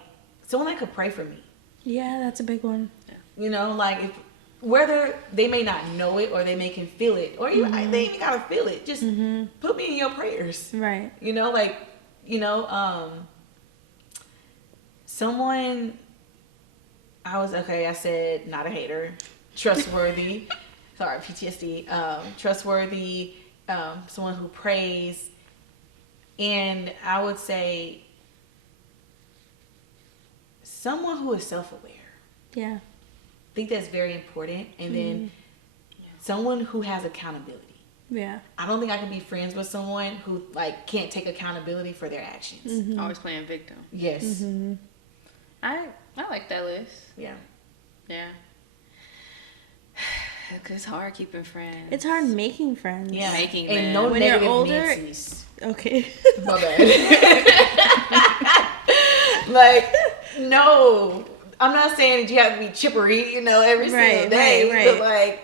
someone that could pray for me. Yeah, that's a big one. You know, like, if whether they may not know it or they may can feel it, or even they even gotta feel it. Just put me in your prayers. Right. You know, like, you know, someone. I said not a hater, trustworthy. Sorry, PTSD. Trustworthy. Someone who prays, and I would say someone who is self-aware. Yeah. I think that's very important. And then someone who has accountability. Yeah. I don't think I can be friends with someone who like can't take accountability for their actions. Always playing victim. Yes. I like that list. Yeah. Yeah. Cause it's hard keeping friends. It's hard making friends. Yeah. Making and them. no When you're negative older- Nancy's. Okay. My bad. Like, no. I'm not saying that you have to be chippery, you know, every single day. right. But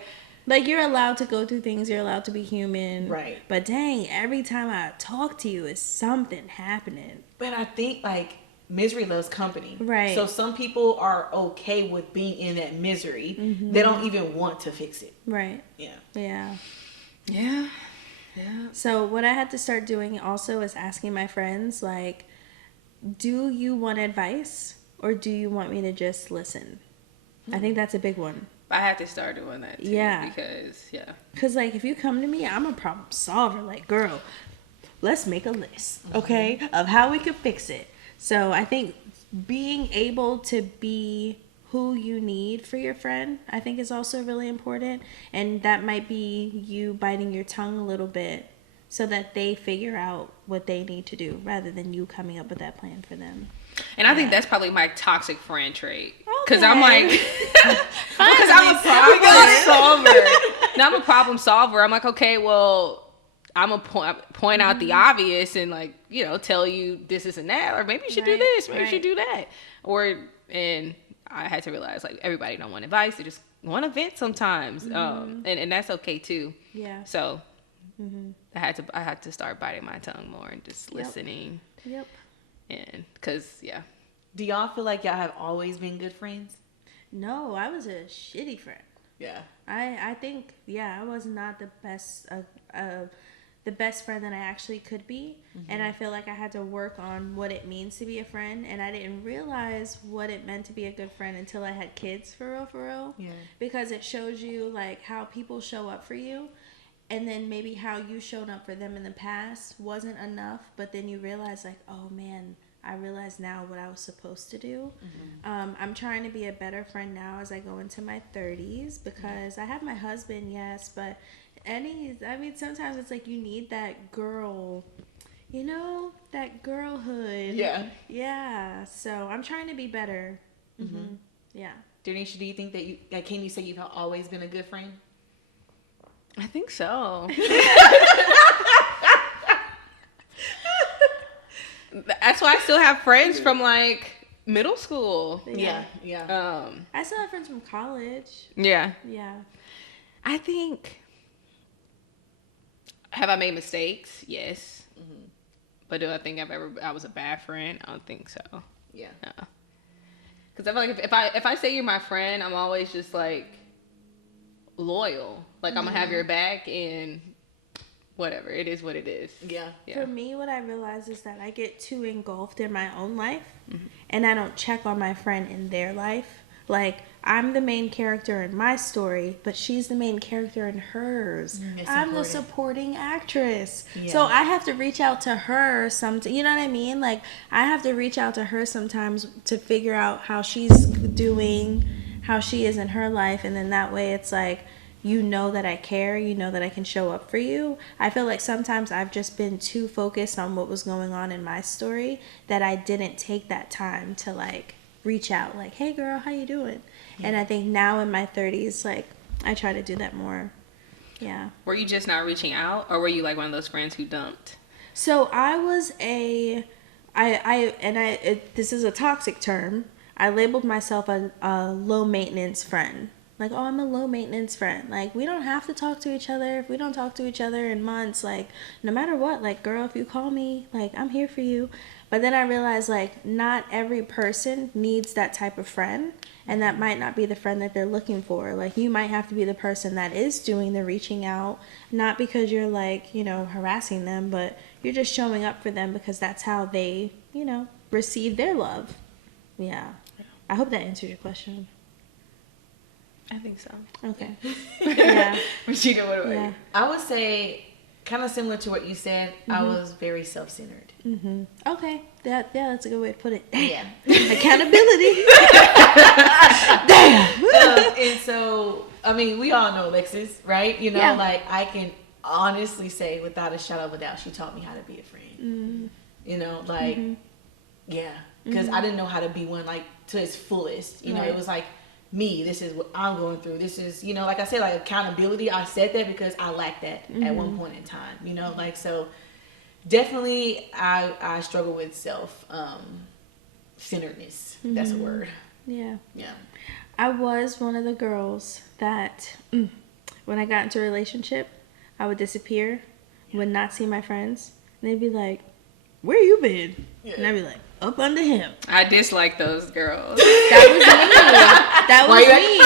Like, you're allowed to go through things. You're allowed to be human. Right. But dang, every time I talk to you, is something happening. but I think like misery loves company. Right. So some people are okay with being in that misery. They don't even want to fix it. Right. Yeah. Yeah. Yeah. Yeah. So what I had to start doing also is asking my friends, like, do you want advice or do you want me to just listen? I think that's a big one. I had to start doing that too. Yeah. Because Because, like, if you come to me, I'm a problem solver. Like, girl, let's make a list, okay, of how we can fix it. So I think being able to be who you need for your friend, I think is also really important. And that might be you biting your tongue a little bit so that they figure out what they need to do rather than you coming up with that plan for them. And I think that's probably my toxic friend trait. Because I'm Okay. like, because I'm a problem solver. Now I'm a problem solver. I'm like, okay, well, I'm going to point out the obvious and like, you know, tell you this, and that, or maybe you should do this, maybe you should do that. And I had to realize like everybody don't want advice. They just want to vent sometimes. And that's okay too. Yeah. So I had to start biting my tongue more and just listening. Yep. And because, yeah. Do y'all feel like y'all have always been good friends? No, I was a shitty friend. Yeah. I think, yeah, I was not the best friend that I actually could be. And I feel like I had to work on what it means to be a friend. And I didn't realize what it meant to be a good friend until I had kids, for real. Yeah. Because it shows you, like, how people show up for you. And then maybe how you showed up for them in the past wasn't enough. But then you realize, like, oh, man, I realize now what I was supposed to do. I'm trying to be a better friend now as I go into my 30s because I have my husband, yes, but sometimes it's like you need that girl, you know, that girlhood. Yeah. Yeah. So I'm trying to be better. Yeah. Daranesha, do you think that can you say you've always been a good friend? I think so. That's why I still have friends from like middle school. Yeah. I still have friends from college. Yeah. Yeah. I think. Have I made mistakes? Yes. But do I think I was a bad friend? I don't think so. Yeah. Because I feel like if I say you're my friend, I'm always just like loyal. Like I'm gonna have your back and whatever. It is what it is. Yeah. For me, what I realize is that I get too engulfed in my own life and I don't check on my friend in their life. Like, I'm the main character in my story, but she's the main character in hers. I'm the supporting actress. Yeah. So I have to reach out to her sometimes. You know what I mean? Like, I have to reach out to her sometimes to figure out how she's doing, how she is in her life. And then that way it's like, you know that I care, you know that I can show up for you. I feel like sometimes I've just been too focused on what was going on in my story that I didn't take that time to like reach out, like, hey girl, how you doing? And I think now in my 30s, like, I try to do that more. Yeah. Were you just not reaching out, or were you like one of those friends who dumped? So I was this is a toxic term. I labeled myself a low maintenance friend. Like, oh, I'm a low maintenance friend. Like, we don't have to talk to each other. If we don't talk to each other in months, like, no matter what, like, girl, if you call me, like, I'm here for you. But then I realized, like, not every person needs that type of friend. And that might not be the friend that they're looking for. Like, you might have to be the person that is doing the reaching out. Not because you're, like, you know, harassing them, but you're just showing up for them because that's how they, you know, receive their love. Yeah. I hope that answers your question. I think so. Okay. Yeah. Regina, what about Yeah. you? I would say, kind of similar to what you said, I was very self-centered. Mm-hmm. Okay. That's a good way to put it. Damn. Yeah. Accountability. Damn. And so, I mean, we all know Alexis, right? You know, Yeah. like, I can honestly say, without a shadow of a doubt, she taught me how to be a friend. Mm-hmm. You know, like, yeah. Because I didn't know how to be one, like, to its fullest. You know, it was like, me, this is what I'm going through. This is, you know, like I said, like accountability. I said that because I lacked that at one point in time, you know, like, so definitely I struggle with centeredness. That's a word. Yeah. Yeah. I was one of the girls that when I got into a relationship, I would disappear, would not see my friends, and they'd be like, "Where you been?" Yeah. And I'd be like, "Up under him." I dislike those girls. That was me.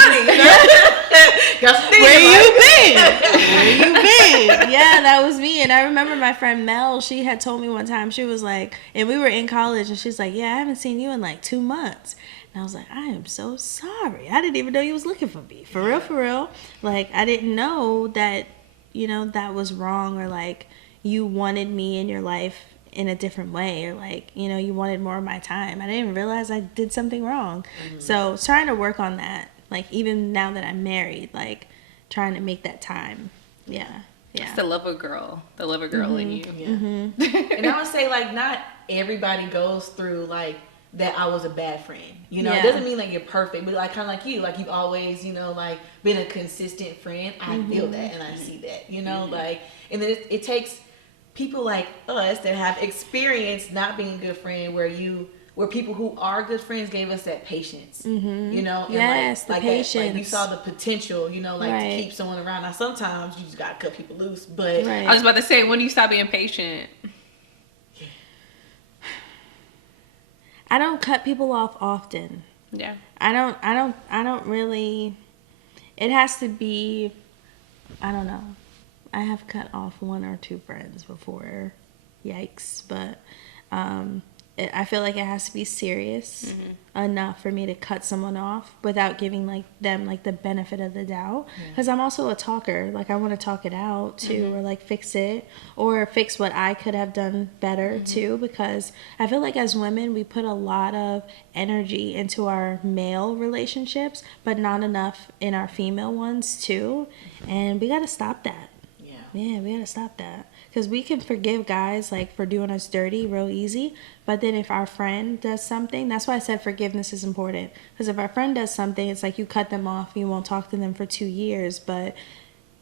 That was me. Where you been? Yeah, that was me. And I remember my friend Mel, she had told me one time, she was like, and we were in college, and she's like, yeah, I haven't seen you in like 2 months. And I was like, I am so sorry. I didn't even know you was looking for me. For real. Like, I didn't know that, you know, that was wrong, or like you wanted me in your life in a different way, or like, you know, you wanted more of my time. I didn't realize I did something wrong. So trying to work on that, like even now that I'm married, like trying to make that time. Yeah. It's the lover girl in you. Yeah. And I would say, like, not everybody goes through like that. I was a bad friend, you know. It doesn't mean like you're perfect, but like kind of like you've always, you know, like been a consistent friend. I feel that and I see that, you know, like, and then it takes people like us that have experience not being a good friend, where people who are good friends gave us that patience, you know, and yes, like the patience. That, like you saw the potential, you know, like to keep someone around. Now sometimes you just gotta cut people loose, but I was about to say, when do you stop being patient? I don't cut people off often. Yeah. I don't really. It has to be. I don't know. I have cut off 1 or 2 friends before. Yikes! But I feel like it has to be serious enough for me to cut someone off without giving like them like the benefit of the doubt. Because I'm also a talker. Like, I want to talk it out too, or like fix it, or fix what I could have done better too. Because I feel like as women, we put a lot of energy into our male relationships, but not enough in our female ones too. And we got to stop that. Yeah, we got to stop that. Because we can forgive guys like for doing us dirty real easy, but then if our friend does something, that's why I said forgiveness is important. Because if our friend does something, it's like you cut them off, you won't talk to them for 2 years, but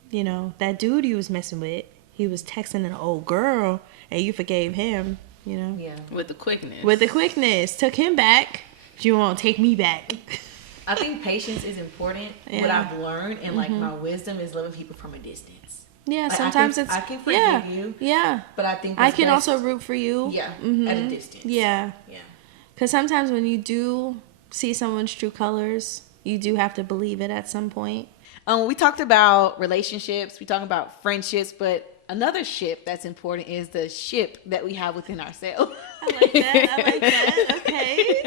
you know, that dude you was messing with, he was texting an old girl and you forgave him, you know. Yeah. With the quickness. Took him back, but you won't take me back. I think patience is important. What I've learned and like my wisdom is loving people from a distance. Yeah, like, sometimes I can forgive you. Yeah. But I think I can also root for you. Yeah, at a distance. Yeah. Yeah. Because sometimes when you do see someone's true colors, you do have to believe it at some point. We talked about relationships. We talked about friendships, but another ship that's important is the ship that we have within ourselves. I like that. Okay.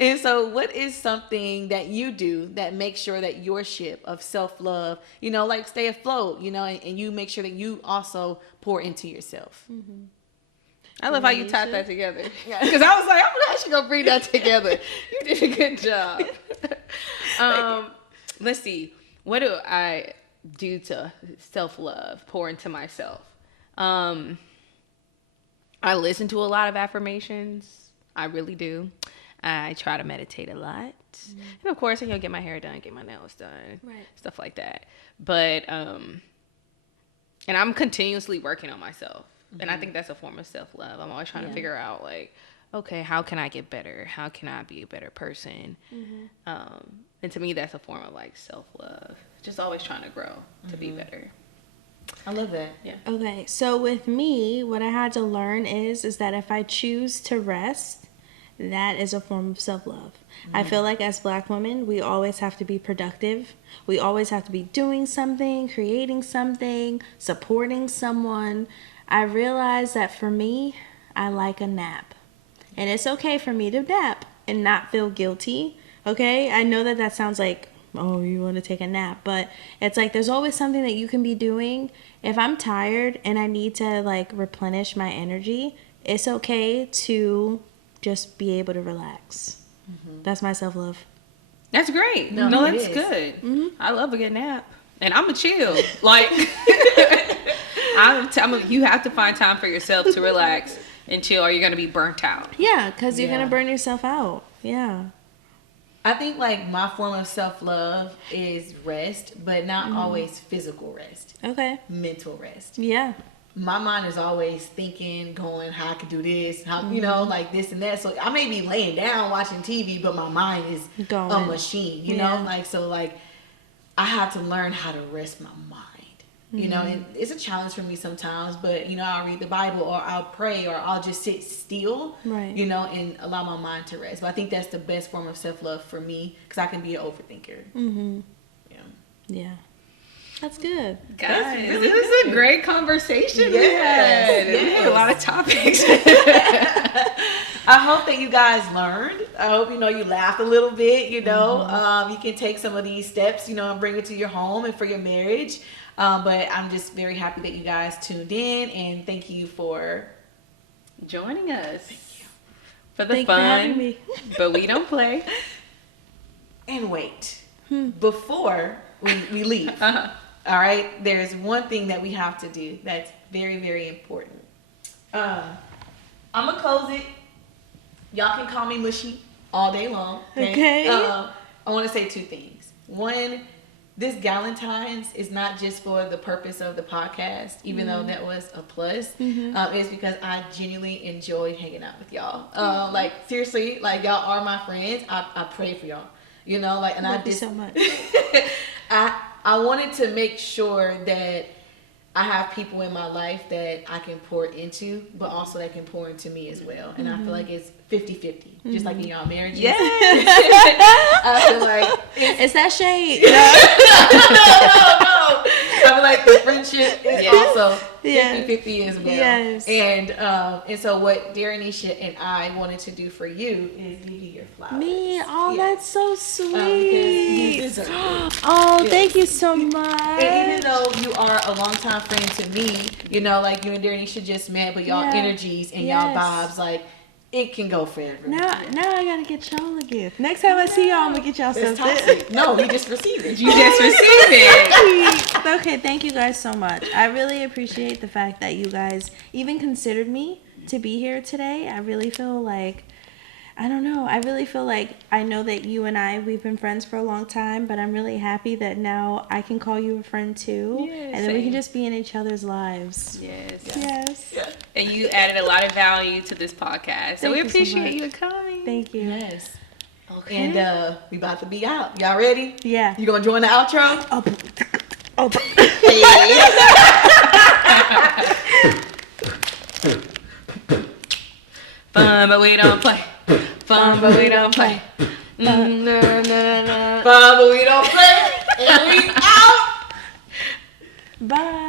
And so what is something that you do that makes sure that your ship of self-love, you know, like stay afloat, you know, and you make sure that you also pour into yourself? I love how you tied that together. Because I was like, I'm actually going to bring that together. You did a good job. Let's see. What do I do to self-love, pour into myself? I listen to a lot of affirmations. I really do. I try to meditate a lot. And of course, you know, get my hair done, get my nails done, stuff like that. But, and I'm continuously working on myself. And I think that's a form of self-love. I'm always trying to figure out, like, okay, how can I get better? How can I be a better person? And to me, that's a form of, like, self-love. Just always trying to grow to be better. I love that. Yeah. Okay, so with me, what I had to learn is that if I choose to rest, that is a form of self-love. I feel like as Black women, we always have to be productive. We always have to be doing something, creating something, supporting someone. I realized that for me, I like a nap. And it's okay for me to nap and not feel guilty. Okay? I know that sounds like, oh, you want to take a nap. But it's like there's always something that you can be doing. If I'm tired and I need to, like, replenish my energy, it's okay to just be able to relax. That's my self-love. That's great. No, No, it that's is. good. I love a good nap. And I'm a chill. Like, you have to find time for yourself to relax and chill, or you're going to be burnt out. Yeah, because you're Yeah. going to burn yourself out. Yeah. I think, like, my form of self-love is rest, but not always physical rest. Okay. Mental rest. Yeah. My mind is always thinking, going, how I could do this, how, you know, like this and that. So I may be laying down watching TV, but my mind is Going. a machine, you Yeah. know? Like, so, like, I have to learn how to rest my mind, you know? And it's a challenge for me sometimes, but, you know, I'll read the Bible or I'll pray or I'll just sit still, Right. you know, and allow my mind to rest. But I think that's the best form of self-love for me because I can be an overthinker. Mm-hmm. Yeah. Yeah. That's good. Guys, really this is a great conversation. Yes, We had a lot of topics. I hope that you guys learned. I hope, you know, you laughed a little bit, you know. You can take some of these steps, you know, and bring it to your home and for your marriage. But I'm just very happy that you guys tuned in, and thank you for Joining us. For the Thank you for having fun. me. But we don't play. And wait, before we leave, all right, there's one thing that we have to do that's very, very important. I'm going to close it. Y'all can call me Mushy all day long. Okay. I want to say two things. One, this Galentine's is not just for the purpose of the podcast, even though that was a plus. It's because I genuinely enjoy hanging out with y'all. Like, seriously, like, y'all are my friends. I pray for y'all. You know, like, and Love I you just so much. I wanted to make sure that I have people in my life that I can pour into, but also that can pour into me as well. And I feel like it's 50-50, just like in y'all marriages. Yeah. I feel like It's that shade. no. I feel like the friendship is also Yeah. 50-50 as well. Yes. And so what Daranesha and I wanted to do for you is give you your flowers. Me? Oh, Yeah. that's so Because you sweet. deserve it. Oh, Yes. thank you so much. And even though you are a longtime friend to me, you know, like you and Daranesha just met, but y'all Yeah. energies and y'all Yes. vibes, like, it can go forever. Now I gotta get y'all a gift. Next time I see y'all, I'm gonna get y'all It's something. toxic. No, you just received it. You just received it. Okay, thank you guys so much. I really appreciate the fact that you guys even considered me to be here today. I really feel like, I don't know, I really feel like I know that you and we've been friends for a long time, but I'm really happy that now I can call you a friend too. Yeah, and then we same. can just be in each other's lives. Yes. Yes. Yeah. And you added a lot of value to this podcast. So Thank we you so appreciate much. you coming. Thank you. Yes. Okay. And we about to be out. Y'all ready? Yeah. You gonna join the outro? Oh, oh. Fun, but we don't play. Fun, but we don't play. Fun, but we don't play. And we out. Bye.